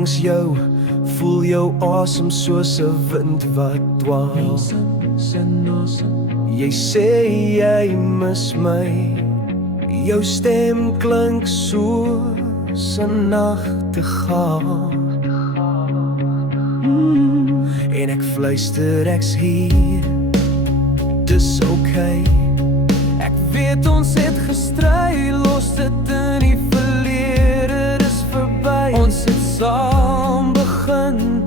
langs jou, voel jou asem soos 'n wind wat dwaal. Jy sê jy mis my, jou stem klink soos 'n nagtegaal. En ek fluister, ek's hier, dis okay. Ek weet ons het gestry, los dit in die verlede, dis verby. Ons het saam begin,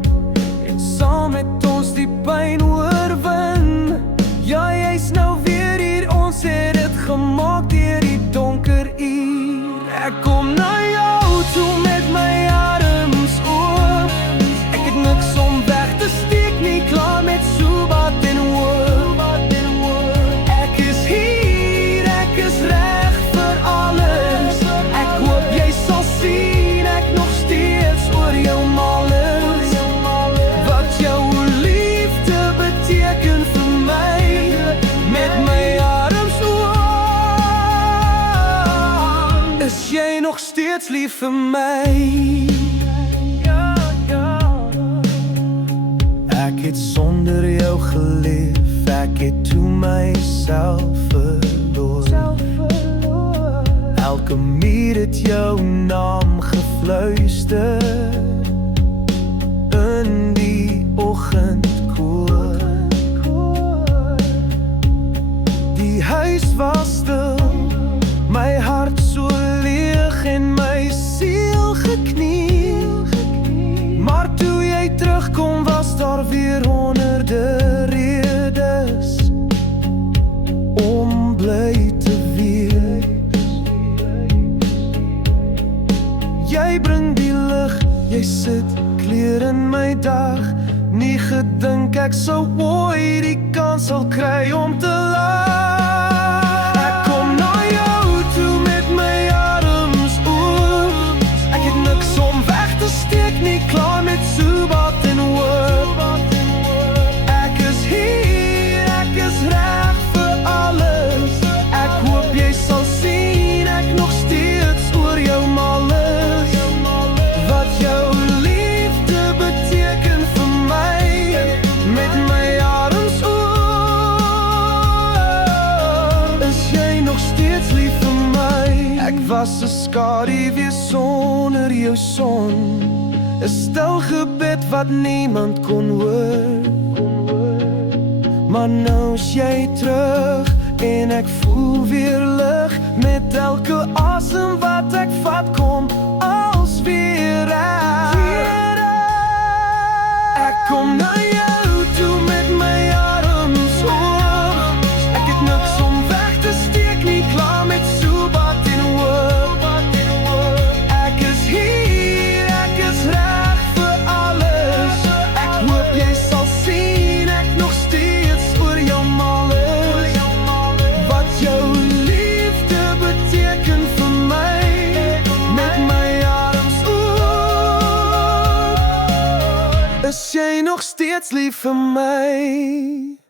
en saam met ons die pyn oorwin. Ja, jy's nou weer hier, ons het dit gemaak deur die donker uur. Ek kom na jou toe met my arms oop. Ek het niks om weg te steek nie, klaar met soebat en hoop. Ek is hier, ek is reg vir alles. Ek hoop jy sal sien, ek nog steeds oor jou mal is. Wat jou liefde beteken vir my, met my arms oop. Is jy nog steeds lief vir my? Ek het sonder jou geleef, ek het toe myself verloor. Elke muur het jou naam gefluister in die oggendkoor. Die huis was stil, my hart so leeg en my siel gekniel. Maar toe jy terugkom was daar weer honderde redes om bly te wees. Jy bring die lig, jy sit kleur in my dag. Nie gedink ek sou ooit die kans sal kry om te lag. Ek kom na jou toe met my arms oop. Ek het niks om weg te steek nie, klaar met soebat en hoop. Ek is hier, ek is reg vir alles. Ek hoop jy sal sien, ek nog steeds oor jou mal is. Wat jou liefde beteken vir my, met my arms oop. Is jy nog steeds lief vir my? Ek was 'n skaduwee sonder jou son, 'n stil gebed wat niemand kon hoor. Maar nou is jy terug en ek voel weer lig. Met elke asem wat ek vat, kom als weer reg. Ek kom na jou toe met my arms oop. Ek het niks om weg te steek nie, klaar met soebat en hoop. Ek is hier, ek is reg vir alles. Ek hoop jy sal sien, ek nog steeds oor jou mal is. Wat jou liefde beteken vir my, met my arms oop. Is jy nog steeds lief vir my?